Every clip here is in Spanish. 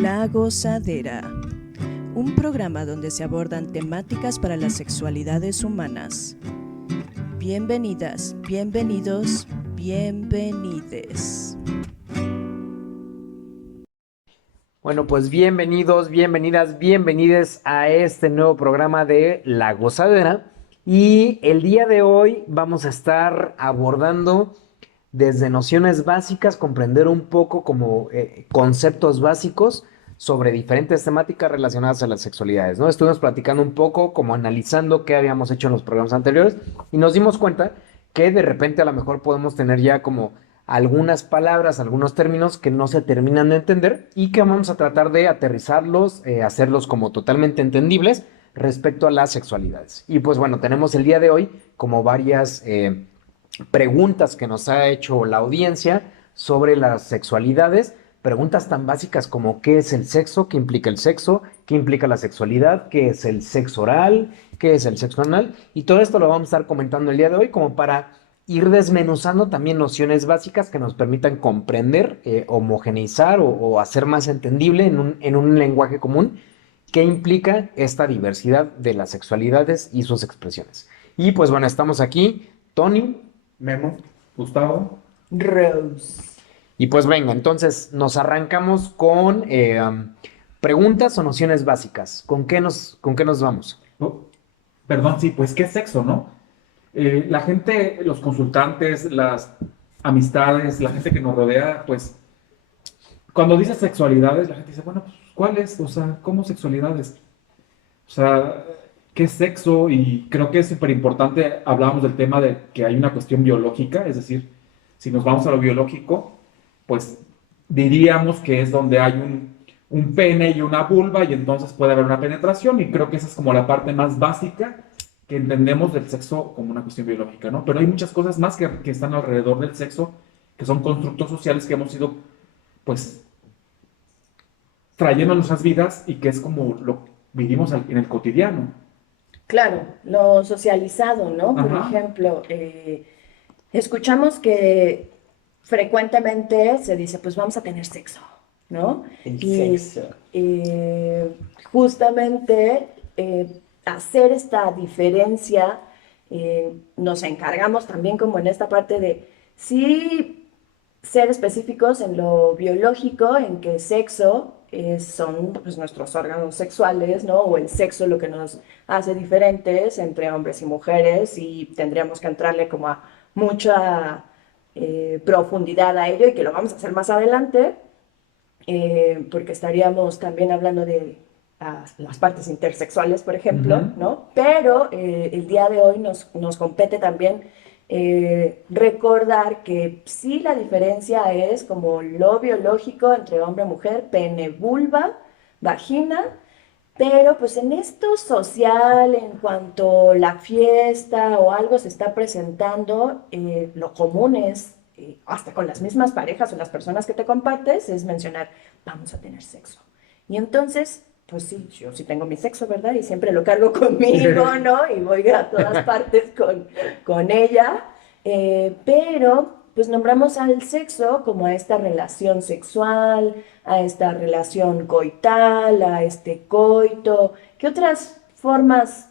La Gozadera, un programa donde se abordan temáticas para las sexualidades humanas. Bienvenidas, bienvenidos, bienvenides. Bueno, pues bienvenidos, bienvenidas, bienvenides a este nuevo programa de La Gozadera. Y el día de hoy vamos a estar abordando desde nociones básicas, comprender un poco como conceptos básicos sobre diferentes temáticas relacionadas a las sexualidades, ¿no? Estuvimos platicando un poco, como analizando qué habíamos hecho en los programas anteriores y nos dimos cuenta que de repente a lo mejor podemos tener ya como algunas palabras, algunos términos que no se terminan de entender y que vamos a tratar de aterrizarlos, hacerlos como totalmente entendibles respecto a las sexualidades. Y pues bueno, tenemos el día de hoy como varias preguntas que nos ha hecho la audiencia sobre las sexualidades, preguntas tan básicas como qué es el sexo, qué implica el sexo, qué implica la sexualidad, qué es el sexo oral, qué es el sexo anal, y todo esto lo vamos a estar comentando el día de hoy como para ir desmenuzando también nociones básicas que nos permitan comprender, homogeneizar o hacer más entendible en un lenguaje común qué implica esta diversidad de las sexualidades y sus expresiones. Y pues bueno, estamos aquí, Tony, Memo, Gustavo. Rose. y pues venga, entonces nos arrancamos con preguntas o nociones básicas. Con qué nos vamos? Oh, perdón, sí, pues, ¿qué es sexo, no? La gente, los consultantes, las amistades, la gente que nos rodea, pues, cuando dice sexualidades, la gente dice, bueno, pues, ¿cuáles? O sea, ¿cómo sexualidades? O sea, ¿qué es sexo? Y creo que es súper importante, hablábamos del tema de que hay una cuestión biológica, es decir, si nos vamos a lo biológico, pues diríamos que es donde hay un pene y una vulva y entonces puede haber una penetración y creo que esa es como la parte más básica que entendemos del sexo como una cuestión biológica, ¿no? Pero hay muchas cosas más que están alrededor del sexo, que son constructos sociales que hemos ido, pues, trayendo a nuestras vidas y que es como lo vivimos en el cotidiano. Claro, lo socializado, ¿no? Por Ajá. ejemplo, escuchamos que frecuentemente se dice, pues vamos a tener sexo, ¿no? El Y sexo. justamente hacer esta diferencia, nos encargamos también como en esta parte de, sí, ser específicos en lo biológico, en que sexo son pues, nuestros órganos sexuales, ¿no? O el sexo lo que nos hace diferentes entre hombres y mujeres y tendríamos que entrarle como a mucha profundidad a ello y que lo vamos a hacer más adelante, porque estaríamos también hablando de las partes intersexuales, por ejemplo, Ujú. ¿no? Pero el día de hoy nos compete también recordar que sí la diferencia es como lo biológico entre hombre y mujer, pene, vulva, vagina, pero pues en esto social, en cuanto la fiesta o algo se está presentando, lo común es, hasta con las mismas parejas o las personas que te compartes, es mencionar, vamos a tener sexo. Y entonces, pues sí, yo sí tengo mi sexo, ¿verdad? Y siempre lo cargo conmigo, ¿no? Y voy a todas partes con ella. Pero pues nombramos al sexo como a esta relación sexual, a esta relación coital, a este coito. ¿Qué otras formas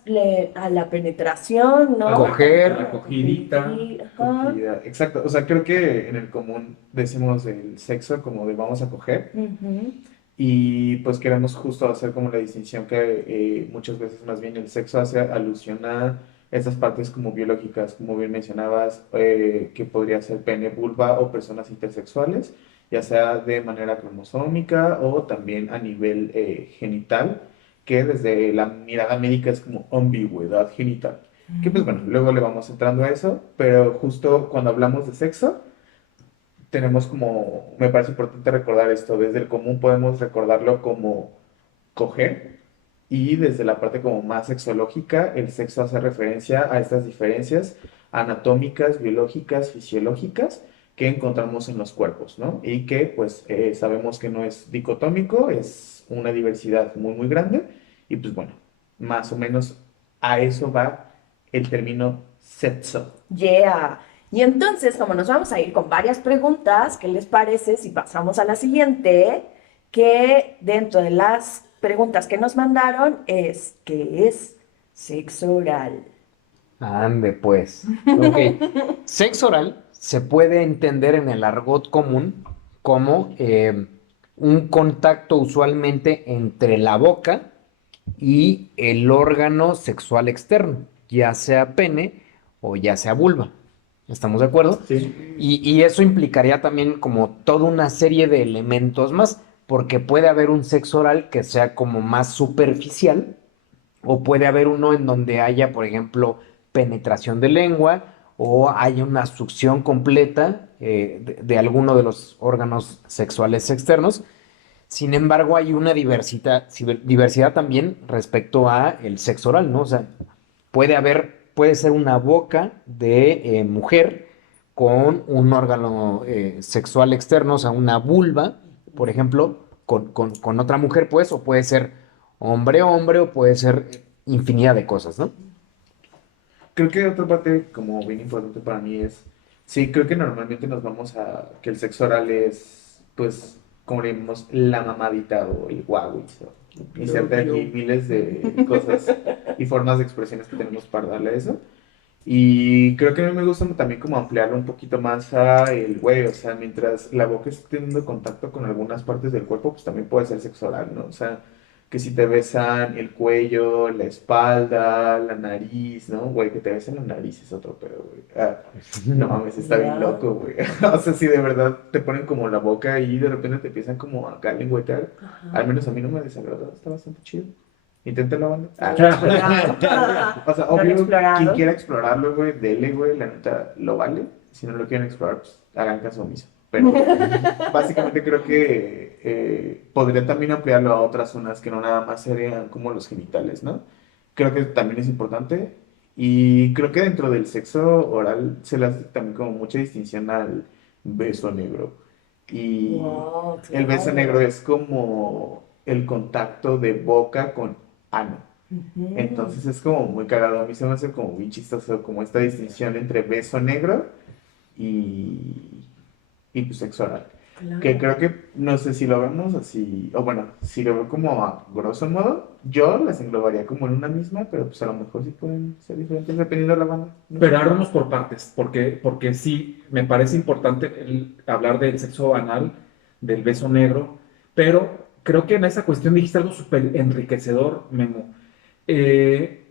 a la penetración, A ¿no? la, Coger. a la cogidita. Ajá. Cogida, exacto. O sea, creo que en el común decimos el sexo como de vamos a coger Ujú. y pues queremos justo hacer como la distinción que muchas veces más bien el sexo hace alusión a estas partes como biológicas, como bien mencionabas, que podría ser pene, vulva o personas intersexuales, ya sea de manera cromosómica o también a nivel genital, que desde la mirada médica es como ambigüedad genital. Que pues bueno, luego le vamos entrando a eso, pero justo cuando hablamos de sexo, tenemos como, me parece importante recordar esto, desde el común podemos recordarlo como coger y desde la parte como más sexológica, el sexo hace referencia a estas diferencias anatómicas, biológicas, fisiológicas que encontramos en los cuerpos, ¿no? Y que pues sabemos que no es dicotómico, es una diversidad muy, muy grande y pues bueno, más o menos a eso va el término sexo. Yeah. Y entonces, como nos vamos a ir con varias preguntas, ¿qué les parece si pasamos a la siguiente? que dentro de las preguntas que nos mandaron es, ¿qué es sexo oral? Ande, pues. Ok. Sexo oral se puede entender en el argot común como un contacto usualmente entre la boca y el órgano sexual externo, ya sea pene o ya sea vulva. ¿Estamos de acuerdo? Sí. Y eso implicaría también como toda una serie de elementos más, porque puede haber un sexo oral que sea como más superficial, o puede haber uno en donde haya, por ejemplo, penetración de lengua, o haya una succión completa de alguno de los órganos sexuales externos. Sin embargo, hay una diversidad también respecto a el sexo oral, ¿no? O sea, puede ser una boca de mujer con un órgano sexual externo, o sea, una vulva, por ejemplo, con otra mujer, pues, o puede ser hombre, o puede ser infinidad de cosas, ¿no? Creo que otra parte como bien importante para mí es, sí, creo que normalmente nos vamos a que el sexo oral es, pues, como le llamamos, la mamadita o el guauis, o inserta aquí miles de cosas y formas de expresiones que tenemos para darle a eso. Y creo que a mí me gusta también como ampliarlo un poquito más a el güey, o sea, mientras la boca esté teniendo contacto con algunas partes del cuerpo, pues también puede ser sexo oral, ¿no? O sea, que si te besan el cuello, la espalda, la nariz, ¿no? Güey, que te besen la nariz es otro pedo, güey. Ah, no mames, está bien Ya. loco, güey. O sea, si de verdad te ponen como la boca y de repente te empiezan como a lengüetear, al menos a mí no me desagrada, está bastante chido. Inténtalo, banda. O sea, ¿No han obvio, explorado? quien quiera explorarlo, güey, dele, güey, la neta, lo vale. Si no lo quieren explorar, pues hagan caso omiso. Pero básicamente creo que podría también ampliarlo a otras zonas que no nada más serían como los genitales, ¿no? Creo que también es importante. Y creo que dentro del sexo oral se le hace también como mucha distinción al beso negro. Y Wow, el beso claro. negro es como el contacto de boca con ano. Ujú. Entonces es como muy cagado. A mí se me hace como muy chistoso como esta distinción entre beso negro y, y pues sexo oral. Que Claro. creo que, no sé si lo vemos así, o bueno, si lo veo como a grosso modo, yo las englobaría como en una misma, pero pues a lo mejor sí pueden ser diferentes dependiendo de la banda. No Pero sé. ahora vamos por partes, porque sí, me parece importante hablar del sexo anal, del beso negro, pero creo que en esa cuestión dijiste algo súper enriquecedor, Memo. Eh,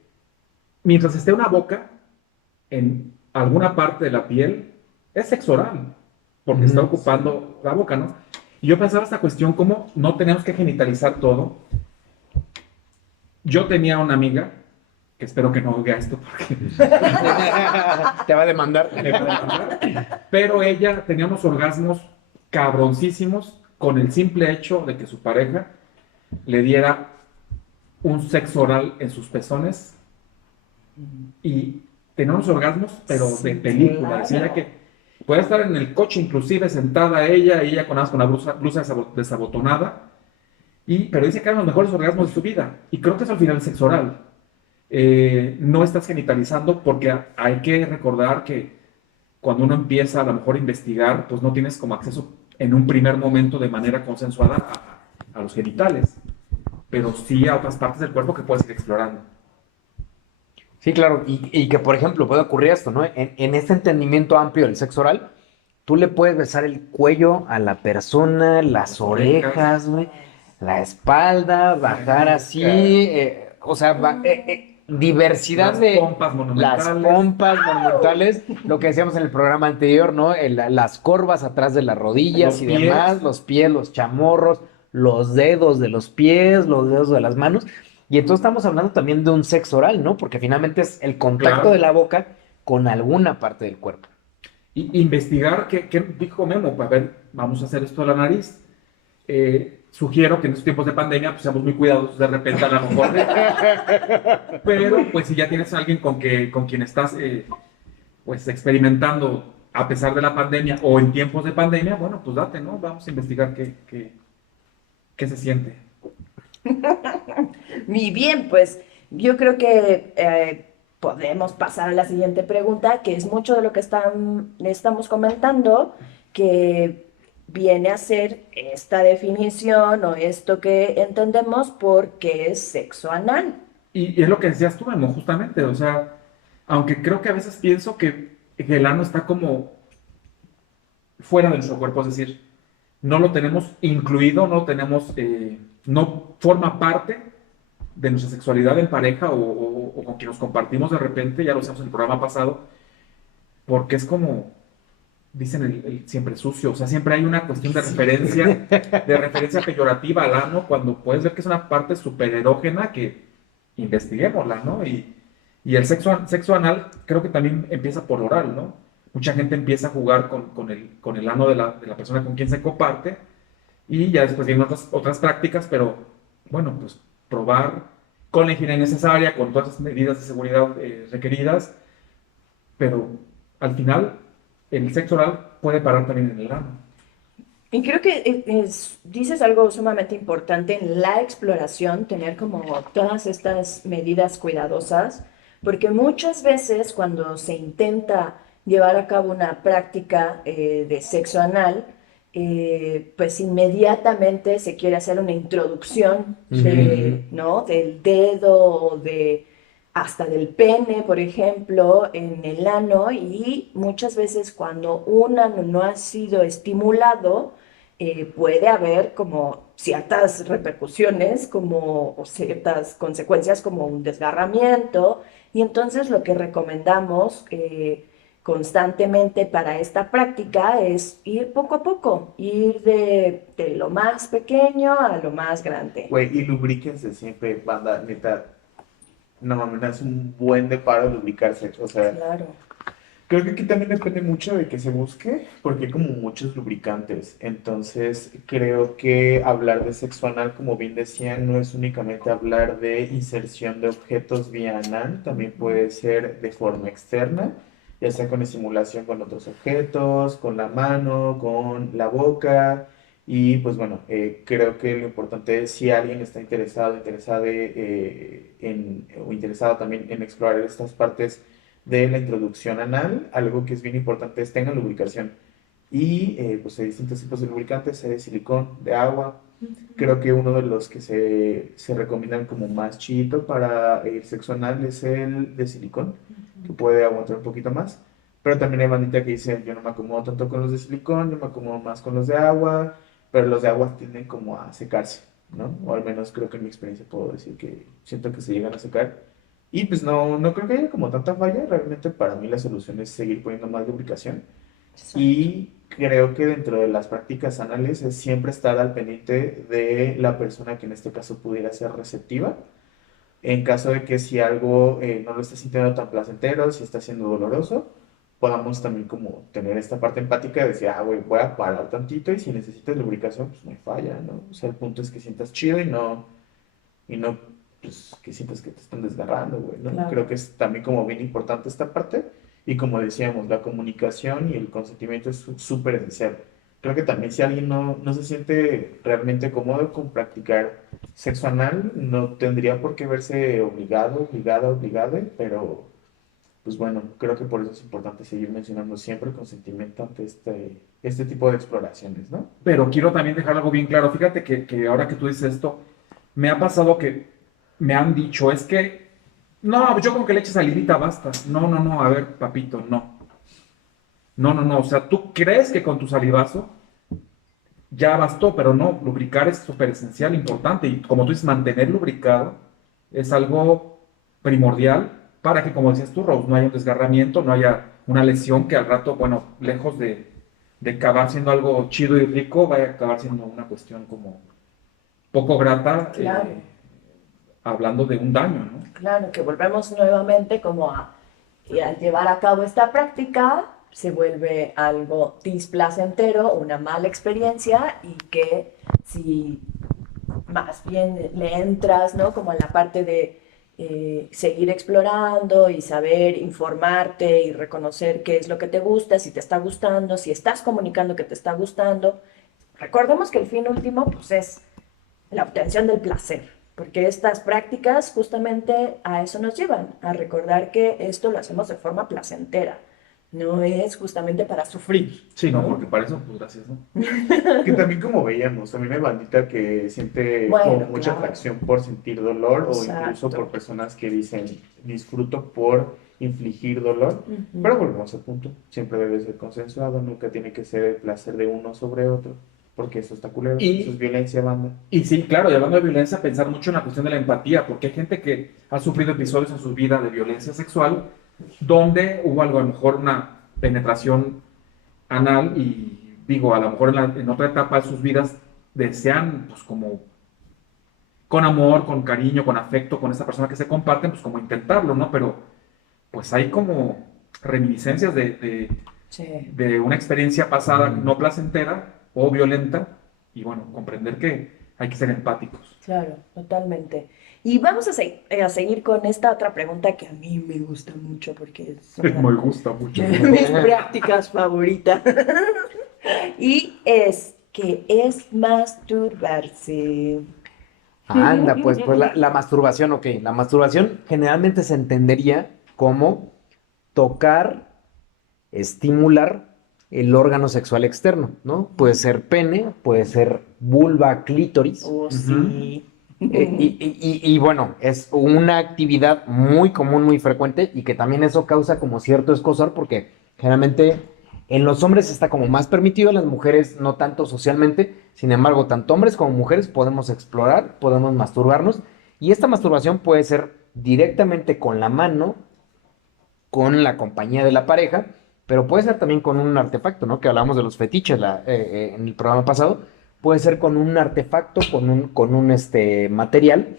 Mientras esté una boca en alguna parte de la piel, es sexo oral, porque está Ujú. ocupando la boca, ¿no? Y yo pensaba esta cuestión, como no tenemos que genitalizar todo. Yo tenía una amiga, que espero que no oiga esto porque Te va a demandar. pero ella tenía unos orgasmos cabroncísimos con el simple hecho de que su pareja le diera un sexo oral en sus pezones y tenía unos orgasmos, pero de Sí, película. claro. Decía ella que puede estar en el coche, inclusive sentada ella, y ella con la blusa desabotonada, pero dice que eran los mejores orgasmos de su vida. Y creo que es al final el sexo oral. No estás genitalizando porque hay que recordar que cuando uno empieza a lo mejor a investigar, pues no tienes como acceso en un primer momento de manera consensuada a los genitales, pero sí a otras partes del cuerpo que puedes ir explorando. Sí, claro, y que por ejemplo puede ocurrir esto, ¿no? En este entendimiento amplio del sexo oral, tú le puedes besar el cuello a la persona, las orejas, güey, la espalda, bajar así, o sea, diversidad Las de pompas las monumentales. pompas monumentales, lo que decíamos en el programa anterior, ¿no? Las corvas atrás de las rodillas Los y pies. demás, los pies, los chamorros, los dedos de los pies, los dedos de las manos. Y entonces estamos hablando también de un sexo oral, ¿no? Porque finalmente es el contacto de Claro. la boca con alguna parte del cuerpo. Y investigar qué dijo Memo. A ver, vamos a hacer esto a la nariz. Sugiero que en estos tiempos de pandemia pues, seamos muy cuidadosos de repente a lo mejor. Pero pues si ya tienes a alguien con quien estás pues experimentando a pesar de la pandemia o en tiempos de pandemia, bueno, pues date, ¿no? Vamos a investigar qué se siente. Muy bien, pues yo creo que podemos pasar a la siguiente pregunta, que es mucho de lo que estamos comentando, que viene a ser esta definición o esto que entendemos por qué es sexo anal. Y es lo que decías tú, Memo, justamente, o sea, aunque creo que a veces pienso que el ano está como fuera de nuestro cuerpo, es decir, no lo tenemos incluido, no lo tenemos, no forma parte de nuestra sexualidad en pareja o con quien nos compartimos de repente, ya lo hicimos en el programa pasado, porque es como, dicen el siempre sucio, o sea, siempre hay una cuestión de referencia peyorativa al ano, cuando puedes ver que es una parte súper erógena que investiguémosla, ¿no? Y el sexo anal creo que también empieza por oral, ¿no? Mucha gente empieza a jugar con el ano de la persona con quien se comparte y ya después vienen otras prácticas, pero bueno, pues probar con la higiene necesaria, con todas las medidas de seguridad requeridas, pero al final el sexo oral puede parar también en el ano. Y creo que dices algo sumamente importante en la exploración, tener como todas estas medidas cuidadosas, porque muchas veces cuando se intenta llevar a cabo una práctica de sexo anal, pues inmediatamente se quiere hacer una introducción de, ¿no? Del dedo o de hasta del pene, por ejemplo, en el ano, y muchas veces cuando un ano no ha sido estimulado, puede haber como ciertas repercusiones como, o ciertas consecuencias como un desgarramiento. Y entonces lo que recomendamos constantemente para esta práctica es ir poco a poco, ir de lo más pequeño a lo más grande. Güey, y lubriquense siempre, banda, neta. No mames, es un buen de paro lubricarse. O sea, Claro. creo que aquí también depende mucho de que se busque, porque hay como muchos lubricantes. Entonces, creo que hablar de sexo anal, como bien decían, no es únicamente hablar de inserción de objetos vía anal, también puede ser de forma externa, ya sea con estimulación con otros objetos, con la mano, con la boca. Y pues bueno, creo que lo importante es si alguien está interesado, interesada o interesado también en explorar estas partes de la introducción anal, algo que es bien importante es tengan lubricación. Y pues hay distintos tipos de lubricantes, hay de silicón, de agua. Creo que uno de los que se recomiendan como más chido para el sexo anal es el de silicón, que puede aguantar un poquito más. Pero también hay bandita que dice, yo no me acomodo tanto con los de silicón, yo me acomodo más con los de agua, pero los de agua tienden como a secarse, ¿no? O al menos creo que en mi experiencia puedo decir que siento que se llegan a secar. Y pues no creo que haya como tanta falla, realmente para mí la solución es seguir poniendo más lubricación. Y creo que dentro de las prácticas anales es siempre estar al pendiente de la persona que en este caso pudiera ser receptiva. En caso de que si algo no lo está sintiendo tan placentero, si está siendo doloroso, podamos también como tener esta parte empática de decir, ah, güey, voy a parar tantito y si necesitas lubricación, pues no hay falla, ¿no? O sea, el punto es que sientas chido y no, pues, que sientas que te están desgarrando, güey, ¿no? Claro. Creo que es también como bien importante esta parte. Y como decíamos, la comunicación y el consentimiento es súper esencial. Creo que también si alguien no se siente realmente cómodo con practicar sexo anal, no tendría por qué verse obligado, obligada, obligada, pero pues bueno, creo que por eso es importante seguir mencionando siempre el consentimiento ante este tipo de exploraciones, ¿no? Pero quiero también dejar algo bien claro. Fíjate que ahora que tú dices esto, me ha pasado que me han dicho, es que, no, yo con que le eches salivita basta. No, no, no, a ver, papito, no. No, no, no, o sea, tú crees que con tu salivazo ya bastó, pero no, lubricar es súper esencial, importante. Y como tú dices, mantener lubricado es algo primordial para que, como decías tú, Rose, no haya un desgarramiento, no haya una lesión que al rato, bueno, lejos de acabar siendo algo chido y rico, vaya a acabar siendo una cuestión como poco grata, Claro. hablando de un daño, ¿no? Claro, que volvemos nuevamente como y al llevar a cabo esta práctica se vuelve algo displacentero, una mala experiencia y que si más bien le entras, ¿no? Como en la parte de seguir explorando y saber informarte y reconocer qué es lo que te gusta, si te está gustando, si estás comunicando que te está gustando. Recordemos que el fin último pues es la obtención del placer, porque estas prácticas justamente a eso nos llevan, a recordar que esto lo hacemos de forma placentera, no es justamente para sufrir. Sí, no, porque para eso, pues gracias, ¿no? Que también como veíamos, también hay bandita que siente Bueno, como mucha claro. atracción por sentir dolor o incluso Exacto. por personas que dicen disfruto por infligir dolor. Ujú. Pero volvemos al punto, siempre debe ser consensuado, nunca tiene que ser el placer de uno sobre otro, porque eso está culero, Y- eso es violencia, banda. Y sí, claro, y hablando de violencia, pensar mucho en la cuestión de la empatía, porque hay gente que ha sufrido episodios en su vida de violencia sexual donde hubo algo, a lo mejor una penetración anal y digo, a lo mejor en otra etapa de sus vidas desean, pues como con amor, con cariño, con afecto, con esta persona que se comparten, pues como intentarlo, ¿no? Pero pues hay como reminiscencias Sí. de una experiencia pasada no placentera o violenta y bueno, comprender que hay que ser empáticos. Claro, totalmente. Y vamos a seguir con esta otra pregunta que a mí me gusta mucho porque es una Me gusta mucho. de mis prácticas favoritas. Y es, ¿qué es masturbarse? Anda, pues la masturbación, ok. La masturbación generalmente se entendería como tocar, estimular el órgano sexual externo, ¿no? Puede ser pene, puede ser vulva, clítoris. Oh, sí. Y bueno, es una actividad muy común, muy frecuente y que también eso causa como cierto escozor porque generalmente en los hombres está como más permitido, en las mujeres no tanto socialmente. Sin embargo, tanto hombres como mujeres podemos explorar, podemos masturbarnos y esta masturbación puede ser directamente con la mano, con la compañía de la pareja, pero puede ser también con un artefacto, ¿no? Que hablamos de los fetiches en el programa pasado. Puede ser con un artefacto, con un material.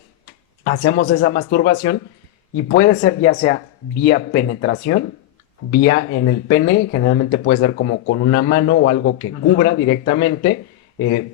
Hacemos esa masturbación y puede ser ya sea vía penetración, vía en el pene, generalmente puede ser como con una mano o algo que cubra directamente,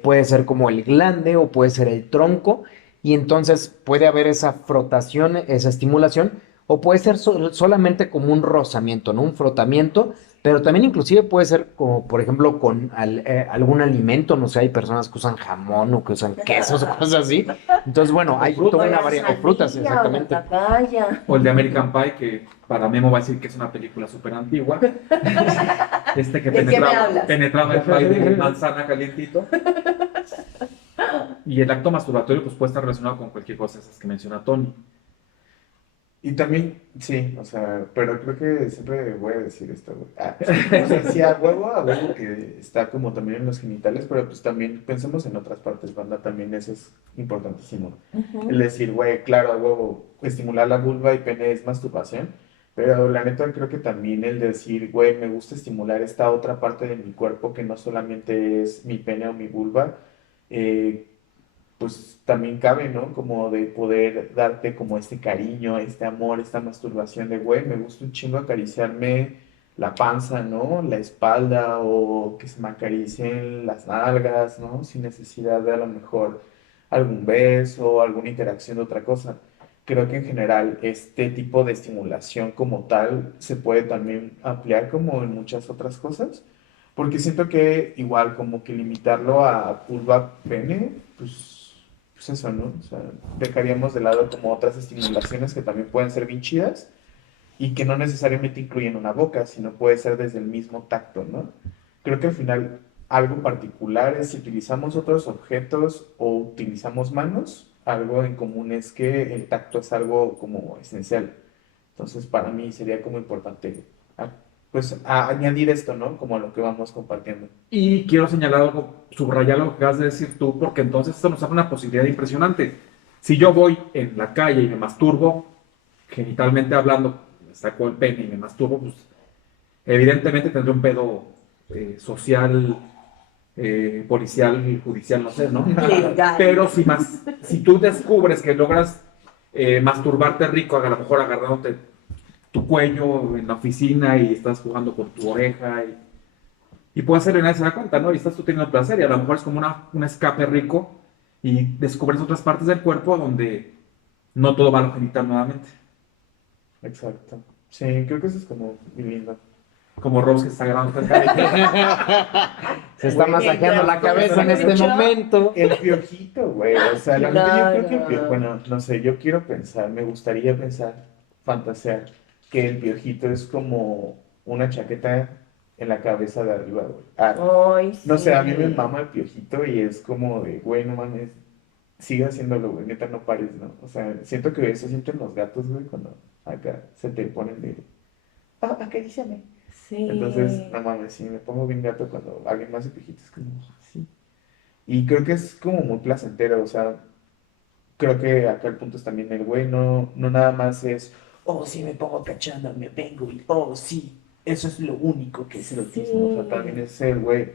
puede ser como el glande o puede ser el tronco, y entonces puede haber esa frotación, esa estimulación, o puede ser solamente como un rozamiento, ¿no? Un frotamiento, pero también inclusive puede ser como, por ejemplo, con algún alimento, no sé, hay personas que usan jamón o que usan quesos o cosas así. Entonces, bueno, hay frutas. toda O una la variedad, o frutas, sandía, o la exactamente. papaya. O el de American Pie, que para Memo va a decir que es una película súper antigua. Este que ¿De qué me penetraba, hablas? penetraba el pie de manzana calientito. Y el acto masturbatorio pues puede estar relacionado con cualquier cosa de esas que menciona Tony. Y también, sí, o sea, pero creo que siempre voy a decir esto, güey. O sea, sí, a huevo que está como también en los genitales, pero pues también pensemos en otras partes, banda, también eso es importantísimo. Ujú. El decir, güey, claro, a huevo, estimular la vulva y pene es masturbación, pero la neta creo que también el decir, güey, me gusta estimular esta otra parte de mi cuerpo que no solamente es mi pene o mi vulva, eh, pues también cabe, ¿no? Como de poder darte como este cariño, este amor, esta masturbación de, güey, me gusta un chingo acariciarme la panza, ¿no? La espalda o que se me acaricien las nalgas, ¿no? Sin necesidad de a lo mejor algún beso, alguna interacción de otra cosa. Creo que en general este tipo de estimulación como tal se puede también ampliar como en muchas otras cosas, porque siento que igual como que limitarlo a vulva pene, pues eso, ¿no? O sea, dejaríamos de lado como otras estimulaciones que también pueden ser bien chidas y que no necesariamente incluyen una boca, sino puede ser desde el mismo tacto, ¿no? Creo que al final algo particular es si utilizamos otros objetos o utilizamos manos, algo en común es que el tacto es algo como esencial. Entonces, para mí sería como importante, ah, pues, añadir esto, ¿no? Como a lo que vamos compartiendo. Y quiero señalar algo, subrayar lo que acabas de decir tú, porque entonces esto nos abre una posibilidad impresionante. Si yo voy en la calle y me masturbo, genitalmente hablando, me saco el pene y me masturbo, pues evidentemente tendré un pedo social, policial, judicial, no sé, ¿no? Legal. Pero si tú descubres que logras masturbarte rico, a lo mejor agarrándote tu cuello en la oficina y estás jugando con tu oreja y puede ser y nadie se da cuenta, ¿no? Y estás tú teniendo placer y a lo mejor es como un escape rico y descubres otras partes del cuerpo donde no todo va a lo genital nuevamente. Exacto. Sí, creo que eso es como muy lindo. Como Rose que está grabando. Se está Güey, masajeando la cabeza en este ¿Escuchó? momento. El piojito, güey. O sea, la neta, yo creo que el Claro. bueno, no sé, yo quiero pensar, me gustaría pensar, fantasear, que el piojito es como una chaqueta en la cabeza de arriba, güey. Ah, Ay, no sé, a mí me sí. mama el piojito y es como de, güey, no mames, sigue haciéndolo, güey, neta no pares, ¿no? O sea, siento que eso sienten los gatos, güey, cuando acá se te ponen de, ah, acaríciame. Entonces, Sí. no mames, sí, me pongo bien gato cuando alguien me hace piojito, es como, sí. Y creo que es como muy placentero, o sea, creo que acá el punto es también el güey, no nada más es, oh, sí, me pongo cachondo, me vengo y, oh, sí, eso es lo único que es erotismo. O sea, también Sí. es el güey,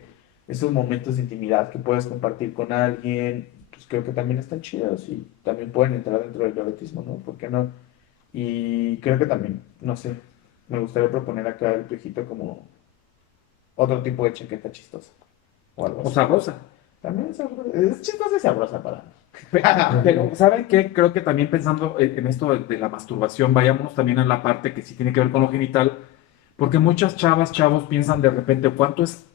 esos momentos de intimidad que puedes compartir con alguien, pues creo que también están chidos y también pueden entrar dentro del erotismo, ¿no? ¿Por qué no? Y creo que también, no sé, me gustaría proponer acá el piojito como otro tipo de chaqueta chistosa o algo O así. sabrosa. También es chistosa y sabrosa para mí. Pero, ¿saben qué? Creo que también pensando en esto de la masturbación, vayámonos también a la parte que sí tiene que ver con lo genital, porque muchas chavas, chavos piensan de repente cuánto es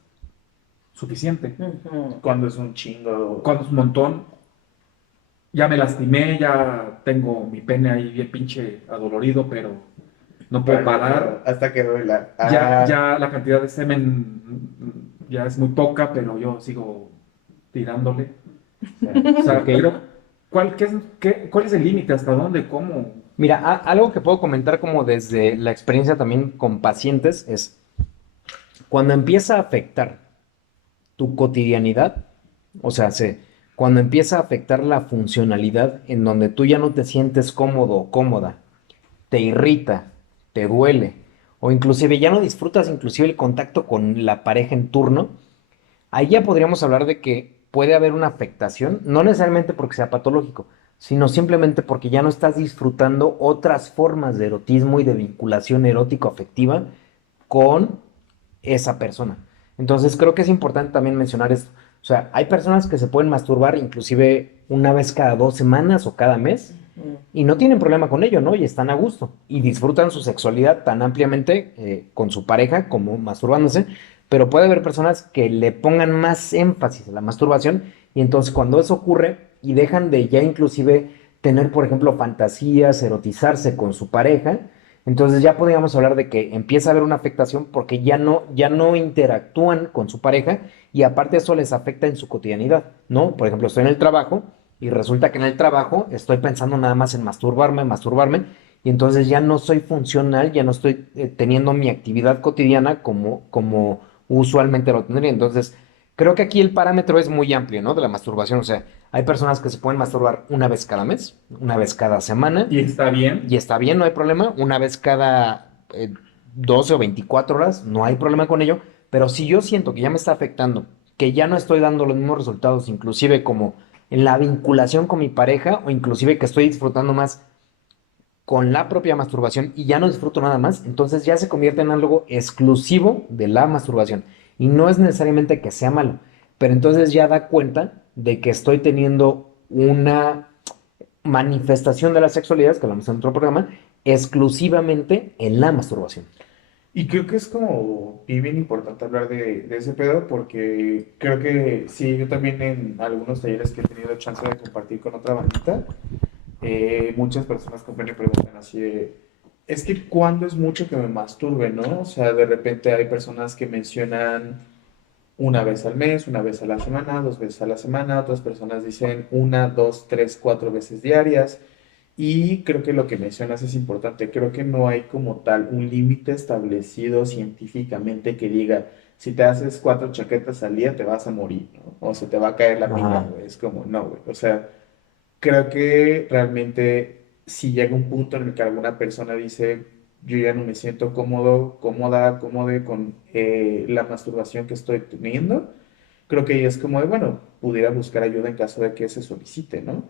suficiente, Ujú. Cuando es un chingo. cuánto es un montón, ya me lastimé, ya tengo mi pene ahí bien pinche adolorido, pero no puedo parar, Hasta que duela. ya la cantidad de semen ya es muy poca, pero yo sigo tirándole. O sea, Ok. pero ¿cuál es el límite? ¿Hasta dónde? ¿Cómo? Mira, algo que puedo comentar como desde la experiencia también con pacientes es cuando empieza a afectar tu cotidianidad, o sea, cuando empieza a afectar la funcionalidad en donde tú ya no te sientes cómodo o cómoda, te irrita, te duele, o inclusive ya no disfrutas inclusive el contacto con la pareja en turno, ahí ya podríamos hablar de que puede haber una afectación, no necesariamente porque sea patológico, sino simplemente porque ya no estás disfrutando otras formas de erotismo y de vinculación erótico-afectiva con esa persona. Entonces creo que es importante también mencionar esto. O sea, hay personas que se pueden masturbar inclusive una vez cada 2 semanas o cada mes Ujú. y no tienen problema con ello, ¿no? Y están a gusto y disfrutan su sexualidad tan ampliamente con su pareja como masturbándose, pero puede haber personas que le pongan más énfasis a la masturbación y entonces cuando eso ocurre y dejan de ya inclusive tener, por ejemplo, fantasías, erotizarse con su pareja, entonces ya podríamos hablar de que empieza a haber una afectación porque ya no interactúan con su pareja y aparte eso les afecta en su cotidianidad, ¿no? Por ejemplo, estoy en el trabajo y resulta que en el trabajo estoy pensando nada más en masturbarme, masturbarme, y entonces ya no soy funcional, ya no estoy teniendo mi actividad cotidiana como usualmente lo tendría. Entonces, creo que aquí el parámetro es muy amplio, ¿no? De la masturbación. O sea, hay personas que se pueden masturbar una vez cada mes, una vez cada semana, Y está y bien. está bien, no hay problema. Una vez cada 12 o 24 horas, no hay problema con ello. Pero si yo siento que ya me está afectando, que ya no estoy dando los mismos resultados, inclusive como en la vinculación con mi pareja, o inclusive que estoy disfrutando más con la propia masturbación y ya no disfruto nada más, entonces ya se convierte en algo exclusivo de la masturbación. Y no es necesariamente que sea malo, pero entonces ya da cuenta de que estoy teniendo una manifestación de la sexualidad, que hablamos en otro programa, exclusivamente en la masturbación. Y creo que es como bien importante hablar de ese pedo porque creo que sí, yo también en algunos talleres que he tenido chance de compartir con otra bandita, muchas personas como que me preguntan así de, es que ¿cuándo es mucho que me masturbe, no? O sea, de repente hay personas que mencionan una vez al mes, una vez a la semana, 2 veces a la semana, otras personas dicen una, dos, tres, 4 veces diarias. Y creo que lo que mencionas es importante. Creo que no hay como tal un límite establecido científicamente que diga, si te haces 4 chaquetas al día te vas a morir, ¿no? O se te va a caer la pinga, Ajá. güey. Es como, no, güey. O sea, creo que realmente si llega un punto en el que alguna persona dice, yo ya no me siento cómodo, cómoda, cómode con la masturbación que estoy teniendo, creo que es como de, bueno, pudiera buscar ayuda en caso de que se solicite, ¿no?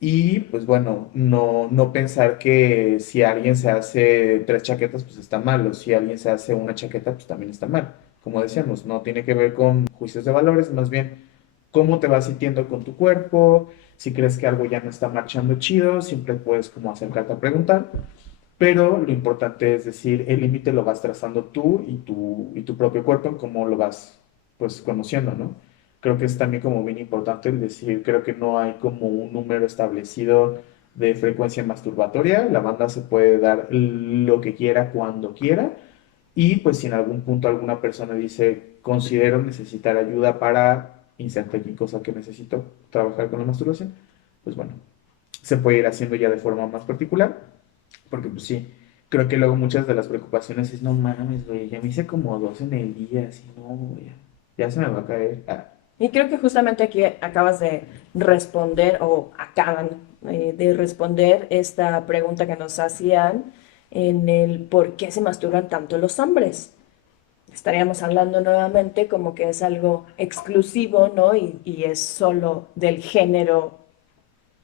Y pues bueno, no pensar que si alguien se hace 3 chaquetas, pues está mal, o si alguien se hace una chaqueta, pues también está mal. Como decíamos, no tiene que ver con juicios de valores, más bien cómo te vas sintiendo con tu cuerpo, si crees que algo ya no está marchando chido, siempre puedes como acercarte a preguntar, pero lo importante es decir, el límite lo vas trazando tú y tu propio cuerpo, en cómo lo vas pues conociendo, ¿no? Creo que es también como bien importante el decir, creo que no hay como un número establecido de frecuencia masturbatoria, la banda se puede dar lo que quiera cuando quiera Y pues si en algún punto alguna persona dice, considero necesitar ayuda para insertar aquí cosa que necesito trabajar con la masturbación, pues bueno, se puede ir haciendo ya de forma más particular, porque pues sí, creo que luego muchas de las preocupaciones es, no mames, güey, ya me hice como dos en el día, así, no, güey, ya se me va a caer. Y creo que justamente aquí acabas de responder, o acaban de responder esta pregunta que nos hacían en el por qué se masturban tanto los hombres. Estaríamos hablando nuevamente como que es algo exclusivo, ¿no? Y es solo del género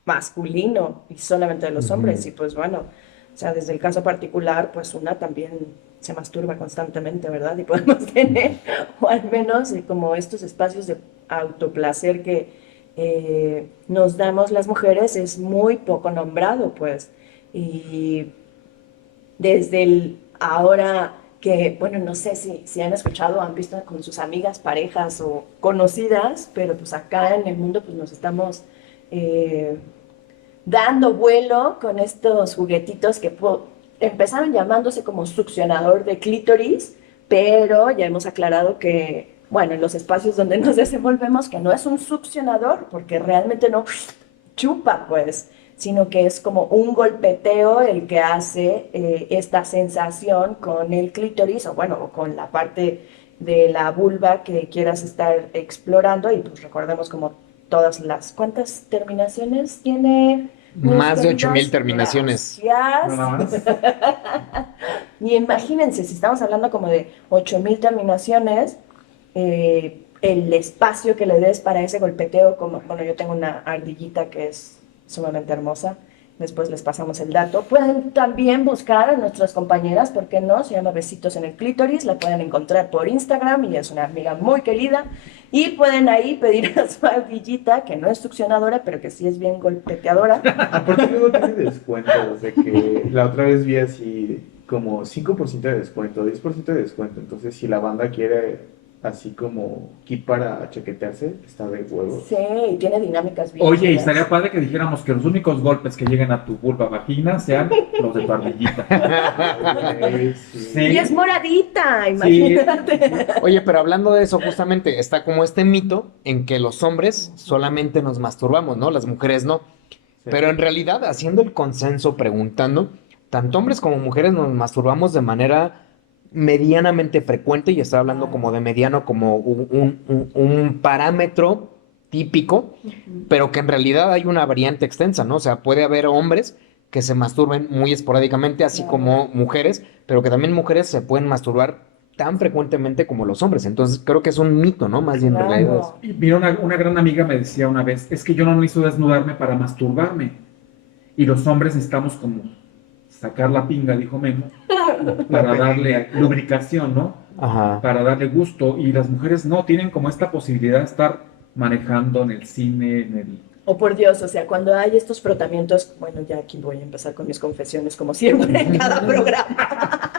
masculino y solamente de los hombres. Y pues bueno, o sea, desde el caso particular, pues una también se masturba constantemente, ¿verdad? Y podemos tener, o al menos como estos espacios de autoplacer que nos damos las mujeres es muy poco nombrado, pues. Y desde el ahora que, bueno, no sé si han escuchado o han visto con sus amigas, parejas o conocidas, pero pues acá en el mundo pues nos estamos dando vuelo con estos juguetitos que empezaron llamándose como succionador de clítoris, pero ya hemos aclarado que, bueno, en los espacios donde nos desenvolvemos, que no es un succionador, porque realmente no chupa, pues, sino que es como un golpeteo el que hace esta sensación con el clítoris, o bueno, o con la parte de la vulva que quieras estar explorando, y pues recordemos como todas las, ¿cuántas terminaciones tiene? Más de 8,000 terminaciones. Gracias. Nada más. Y imagínense, si estamos hablando como de 8,000 terminaciones, el espacio que le des para ese golpeteo, como, bueno, yo tengo una ardillita que es sumamente hermosa, después les pasamos el dato. Pueden también buscar a nuestras compañeras, ¿por qué no? Se llama Besitos en el Clítoris, la pueden encontrar por Instagram y es una amiga muy querida. Y pueden ahí pedir a su ardillita, que no es succionadora, pero que sí es bien golpeteadora. Aparte luego tiene descuentos, de que la otra vez vi así como 5% de descuento, 10% de descuento, entonces si la banda quiere así como kit para chaquetearse, está de huevos. Sí, y tiene dinámicas bien Oye, y chidas. estaría padre que dijéramos que los únicos golpes que lleguen a tu vulva vagina sean los de tu ardillita. Sí. Y es moradita, imagínate. Oye, pero hablando de eso, justamente está como este mito en que los hombres solamente nos masturbamos, ¿no? Las mujeres no. Sí. Pero en realidad, haciendo el consenso, preguntando, tanto hombres como mujeres nos masturbamos de manera medianamente frecuente, y estoy hablando como de mediano, como un parámetro típico, pero que en realidad hay una variante extensa, ¿no? O sea, puede haber hombres que se masturben muy esporádicamente, así como mujeres, pero que también mujeres se pueden masturbar tan frecuentemente como los hombres. Entonces creo que es un mito, ¿no? Más bien en realidad. Claro. Y mira, una gran amiga me decía una vez, es que yo no necesito desnudarme para masturbarme. Y los hombres necesitamos como sacar la pinga, dijo Memo, para darle lubricación, ¿no? Ajá. Para darle gusto. Y las mujeres no, tienen como esta posibilidad de estar manejando en el cine, en el... Oh, por Dios, o sea, cuando hay estos frotamientos, bueno, ya aquí voy a empezar con mis confesiones, como siempre en cada programa.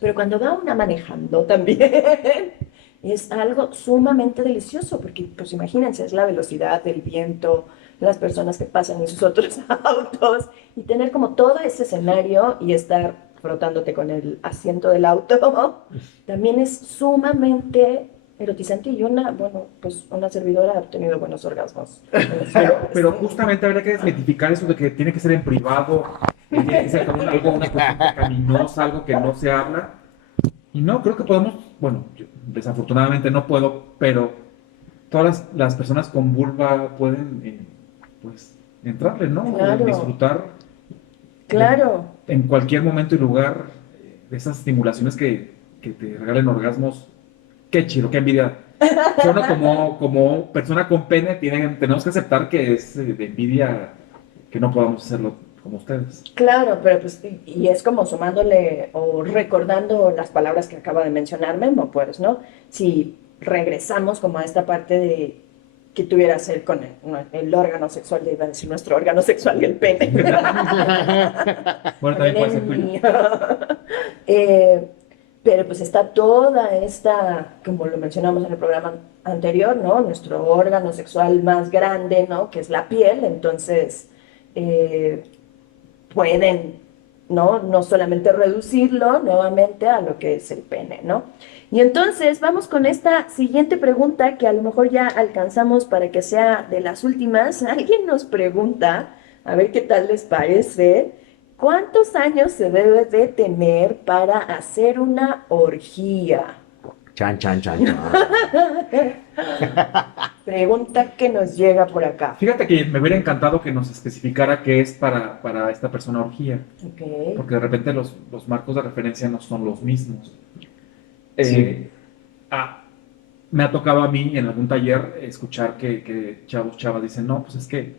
Pero cuando va una manejando también, es algo sumamente delicioso, porque pues imagínense, es la velocidad del viento, las personas que pasan en sus otros autos, y tener como todo ese escenario y estar frotándote con el asiento del auto, también es sumamente erotizante. Y bueno, pues una servidora ha tenido buenos orgasmos. Pero justamente habría que desmitificar eso de que tiene que ser en privado, que tiene que ser como algo, una cuestión pecaminosa, algo que no se habla. Y no, creo que podemos, bueno, yo desafortunadamente no puedo, pero todas las personas con vulva pueden, pues, entrarle, ¿no? Claro. Disfrutar Claro. en cualquier momento y lugar de esas estimulaciones que te regalen orgasmos. Qué chido, qué envidia. Yo como persona con pene tenemos que aceptar que es de envidia que no podamos hacerlo como ustedes. Claro, pero pues, y es como sumándole o recordando las palabras que acaba de mencionar Memo, pues, ¿no? Si regresamos como a esta parte de que tuviera que ser con el órgano sexual, ya iba a decir nuestro órgano sexual y el pene. Bueno, también puede ser tuyo. Pero pues está toda esta, como lo mencionamos en el programa anterior, ¿no? Nuestro órgano sexual más grande, ¿no? Que es la piel, entonces pueden ¿no? No solamente reducirlo nuevamente a lo que es el pene, ¿no? Y entonces vamos con esta siguiente pregunta que a lo mejor ya alcanzamos para que sea de las últimas. Alguien nos pregunta, a ver qué tal les parece, ¿cuántos años se debe de tener para hacer una orgía? Chan, chan, chan, chan. Pregunta que nos llega por acá. Fíjate que me hubiera encantado que nos especificara qué es para esta persona orgía, Ok. porque de repente los marcos de referencia no son los mismos. Sí. Me ha tocado a mí en algún taller escuchar que chavas dicen, no, pues es que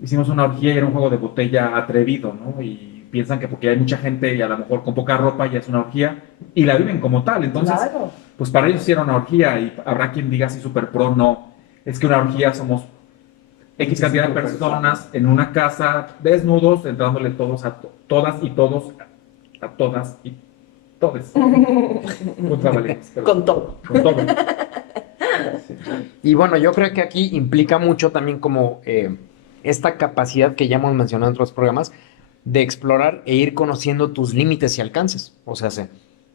hicimos una orgía y era un juego de botella atrevido, ¿no? Y piensan que porque hay mucha gente y a lo mejor con poca ropa ya es una orgía y la viven como tal. Entonces, Claro. pues para ellos sí era una orgía y habrá quien diga así súper pro, no. Es que una orgía somos X cantidad de personas en una casa, desnudos, entrándole todos a todas y todos, a todas y todes. Contra Valeria, perdón. Con todo. Con todo. Y bueno, yo creo que aquí implica mucho también como esta capacidad que ya hemos mencionado en otros programas de explorar e ir conociendo tus límites y alcances. O sea,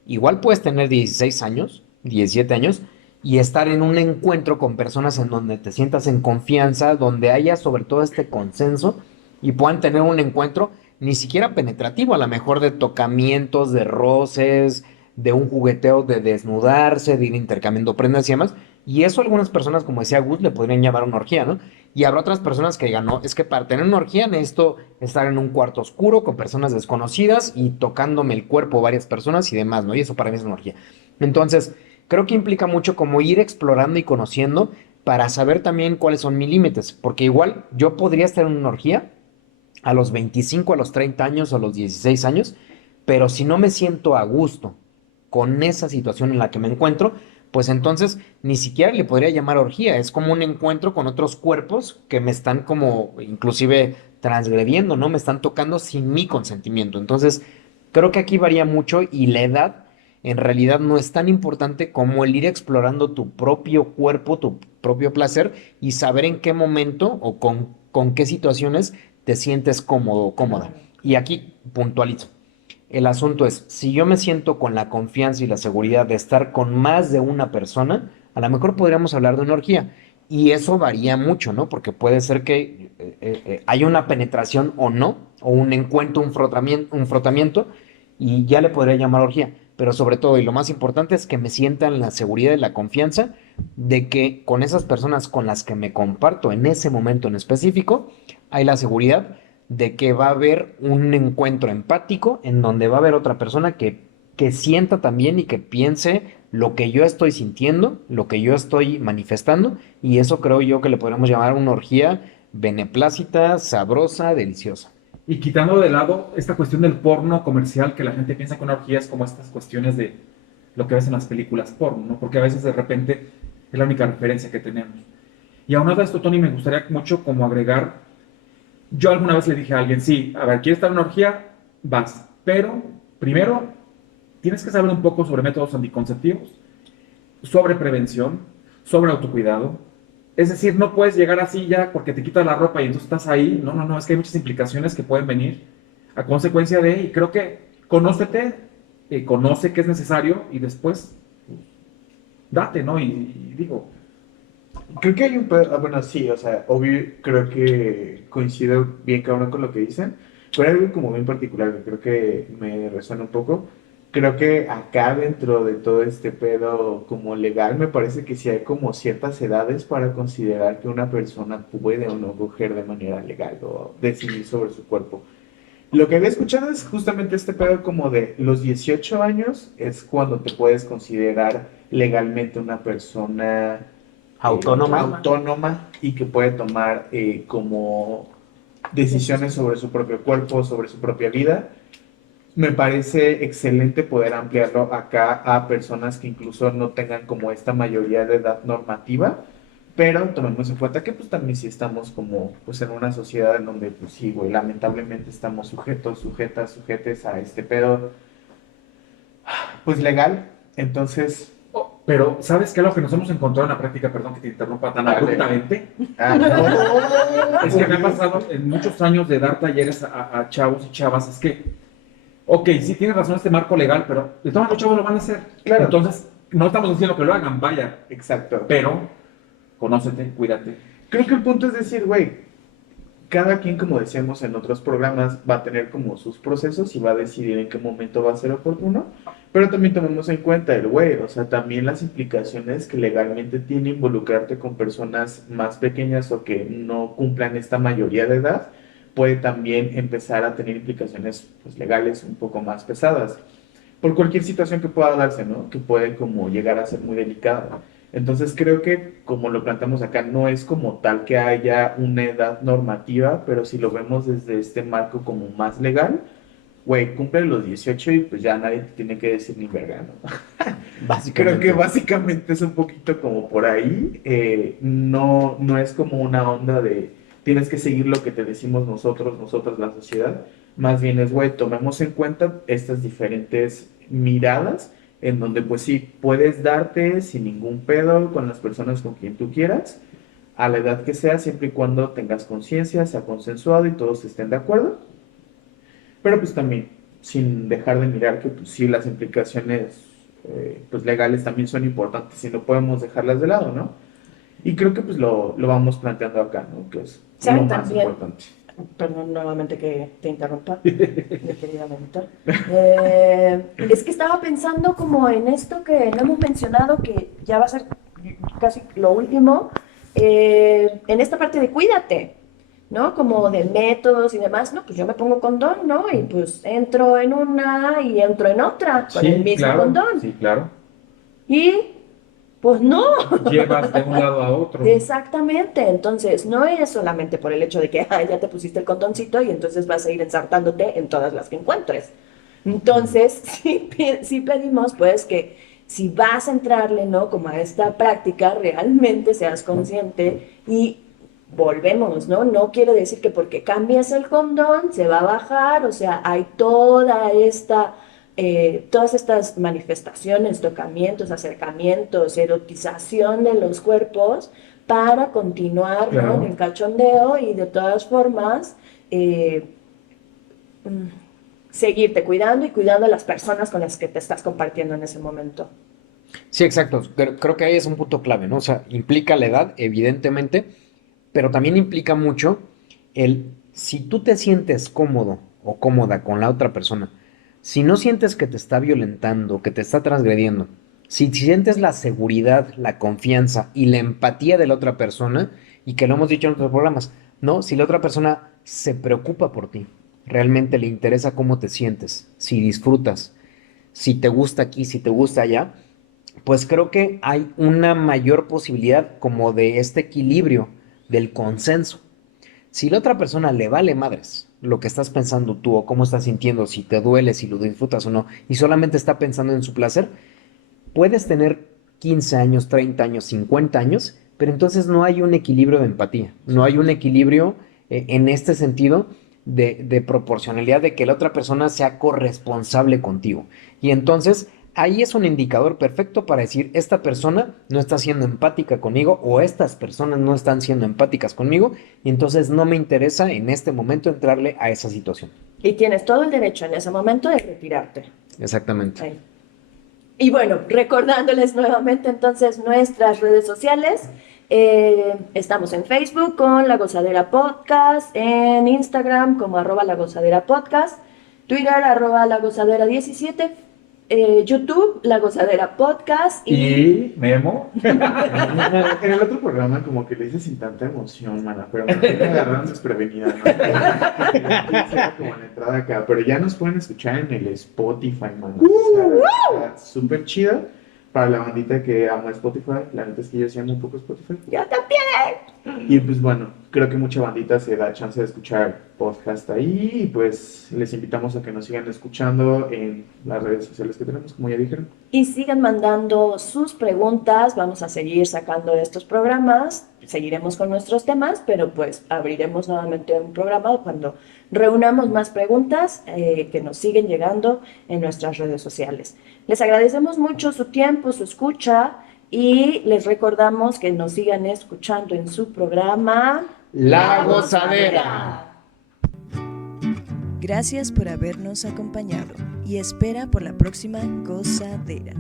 igual puedes tener 16 años, 17 años y estar en un encuentro con personas en donde te sientas en confianza, donde haya sobre todo este consenso y puedan tener un encuentro ni siquiera penetrativo, a lo mejor de tocamientos, de roces, de un jugueteo, de desnudarse, de ir intercambiando prendas y demás. Y eso algunas personas, como decía Gus, le podrían llamar una orgía, ¿no? Y habrá otras personas que digan, no, es que para tener una orgía necesito estar en un cuarto oscuro con personas desconocidas y tocándome el cuerpo varias personas y demás, ¿no? Y eso para mí es una orgía. Entonces, creo que implica mucho como ir explorando y conociendo para saber también cuáles son mis límites, porque igual yo podría estar en una orgía a los 25, a los 30 años o a los 16 años, pero si no me siento a gusto con esa situación en la que me encuentro, pues entonces ni siquiera le podría llamar orgía, es como un encuentro con otros cuerpos que me están como inclusive transgrediendo, ¿no? Me están tocando sin mi consentimiento. Entonces, creo que aquí varía mucho y la edad en realidad no es tan importante como el ir explorando tu propio cuerpo, tu propio placer y saber en qué momento o con qué situaciones te sientes cómodo o cómoda. Y aquí puntualizo. El asunto es, si yo me siento con la confianza y la seguridad de estar con más de una persona, a lo mejor podríamos hablar de una orgía. Y eso varía mucho, ¿no? Porque puede ser que haya una penetración o no, o un encuentro, un frotamiento, y ya le podría llamar orgía. Pero sobre todo, y lo más importante es que me sientan la seguridad y la confianza de que con esas personas con las que me comparto en ese momento en específico, hay la seguridad de que va a haber un encuentro empático en donde va a haber otra persona que sienta también y que piense lo que yo estoy sintiendo, lo que yo estoy manifestando, y eso creo yo que le podríamos llamar una orgía beneplácita, sabrosa, deliciosa. Y quitando de lado esta cuestión del porno comercial, que la gente piensa que una orgía es como estas cuestiones de lo que ves en las películas porno, ¿no? Porque a veces de repente es la única referencia que tenemos. Y aunado a esto, Tony, me gustaría mucho como agregar, yo alguna vez le dije a alguien, sí, a ver, ¿quieres estar en una orgía? Vas, pero primero tienes que saber un poco sobre métodos anticonceptivos, sobre prevención, sobre autocuidado. Es decir, no puedes llegar así ya porque te quitas la ropa y entonces estás ahí. No, no, no, es que hay muchas implicaciones que pueden venir a consecuencia de, y creo que conócete, conoce qué es necesario y después date, ¿no? Y digo, Creo que hay bueno, sí, o sea, obvio, creo que coincido bien cabrón con lo que dicen, pero hay algo como bien particular que creo que me resuena un poco. Creo que acá dentro de todo este pedo como legal, me parece que sí hay como ciertas edades para considerar que una persona puede o no coger de manera legal o decidir sobre su cuerpo. Lo que había escuchado es justamente este pedo como de los 18 años es cuando te puedes considerar legalmente una persona Autónoma. autónoma y que puede tomar como decisiones sobre su propio cuerpo, sobre su propia vida. Me parece excelente poder ampliarlo acá a personas que incluso no tengan como esta mayoría de edad normativa, pero tomemos en cuenta que pues también sí estamos como pues en una sociedad en donde pues sí, güey, lamentablemente estamos sujetes a este pedo pues legal. Entonces, pero ¿sabes qué es lo que nos hemos encontrado en la práctica? Perdón que te interrumpa tan Dale. abruptamente. no. Es que me ha pasado en muchos años de dar talleres a chavos y chavas, es que ok, sí tienes razón este marco legal, pero de todos los chavos lo van a hacer. Claro. Entonces, no estamos diciendo que lo hagan, vaya, Exacto. pero conócete, cuídate. Creo que el punto es decir, güey, cada quien, como decíamos en otros programas, va a tener como sus procesos y va a decidir en qué momento va a ser oportuno, pero también tomemos en cuenta el güey, o sea, también las implicaciones que legalmente tiene involucrarte con personas más pequeñas o que no cumplan esta mayoría de edad, puede también empezar a tener implicaciones pues, legales un poco más pesadas, por cualquier situación que pueda darse, ¿no? Que puede como llegar a ser muy delicada. Entonces creo que, como lo planteamos acá, no es como tal que haya una edad normativa, pero si lo vemos desde este marco como más legal, güey, cumple los 18 y pues ya nadie te tiene que decir ni verga, ¿no? Creo que básicamente es un poquito como por ahí, no, no es como una onda de tienes que seguir lo que te decimos nosotros, nosotras, la sociedad, más bien es, güey, tomemos en cuenta estas diferentes miradas en donde pues sí, puedes darte sin ningún pedo con las personas con quien tú quieras, a la edad que sea, siempre y cuando tengas conciencia, sea consensuado y todos estén de acuerdo, pero pues también sin dejar de mirar que pues sí, las implicaciones pues legales también son importantes y no podemos dejarlas de lado, ¿no? Y creo que pues lo vamos planteando acá, ¿no? Que es lo ¿Saben más también? importante. Perdón nuevamente que te interrumpa, mi querida Benita. Es que estaba pensando como en esto que no hemos mencionado, que ya va a ser casi lo último, en esta parte de cuídate, ¿no? Como de métodos y demás, ¿no? Pues yo me pongo condón, ¿no? Y pues entro en una y entro en otra con el mismo claro, condón. sí, claro. Y pues no. Llevas de un lado a otro. Exactamente, entonces no es solamente por el hecho de que ya te pusiste el condoncito y entonces vas a ir ensartándote en todas las que encuentres. Entonces, sí pedimos pues que si vas a entrarle, ¿no? Como a esta práctica, realmente seas consciente y volvemos, ¿no? No quiere decir que porque cambies el condón se va a bajar, o sea, hay todas estas manifestaciones, tocamientos, acercamientos, erotización de los cuerpos para continuar, ¿no? Claro. En el cachondeo y de todas formas mm, seguirte cuidando y cuidando a las personas con las que te estás compartiendo en ese momento. Sí, exacto. Creo que ahí es un punto clave, ¿no? O sea, implica la edad, evidentemente, pero también implica mucho si tú te sientes cómodo o cómoda con la otra persona, si no sientes que te está violentando, que te está transgrediendo, si sientes la seguridad, la confianza y la empatía de la otra persona, y que lo hemos dicho en otros programas, ¿no? Si la otra persona se preocupa por ti, realmente le interesa cómo te sientes, si disfrutas, si te gusta aquí, si te gusta allá, pues creo que hay una mayor posibilidad como de este equilibrio del consenso. Si la otra persona le vale madres lo que estás pensando tú o cómo estás sintiendo, si te duele, si lo disfrutas o no, y solamente está pensando en su placer, puedes tener 15 años, 30 años, 50 años, pero entonces no hay un equilibrio de empatía, no hay un equilibrio en este sentido de proporcionalidad, de que la otra persona sea corresponsable contigo. Y entonces ahí es un indicador perfecto para decir, esta persona no está siendo empática conmigo o estas personas no están siendo empáticas conmigo y entonces no me interesa en este momento entrarle a esa situación. Y tienes todo el derecho en ese momento de retirarte. Exactamente. Ahí. Y bueno, recordándoles nuevamente entonces nuestras redes sociales. Estamos en Facebook con La Gozadera Podcast, en Instagram como @La Gozadera Podcast, Twitter @La Gozadera 17, YouTube La Gozadera Podcast Y Memo. En el otro programa como que le hice sin tanta emoción, mana, pero me agarraron desprevenida, ¿no? Era como la entrada acá, pero ya nos pueden escuchar en el Spotify, mana. O sea, está súper chida para la bandita que ama Spotify. La neta es que yo sí amo un poco Spotify. yo también. Y pues bueno, creo que mucha bandita se da chance de escuchar podcast ahí y pues les invitamos a que nos sigan escuchando en las redes sociales que tenemos, como ya dijeron. Y sigan mandando sus preguntas, vamos a seguir sacando estos programas, seguiremos con nuestros temas, pero pues abriremos nuevamente un programa cuando reunamos más preguntas que nos siguen llegando en nuestras redes sociales. Les agradecemos mucho su tiempo, su escucha y les recordamos que nos sigan escuchando en su programa La Gozadera. Gracias por habernos acompañado y espera por la próxima gozadera.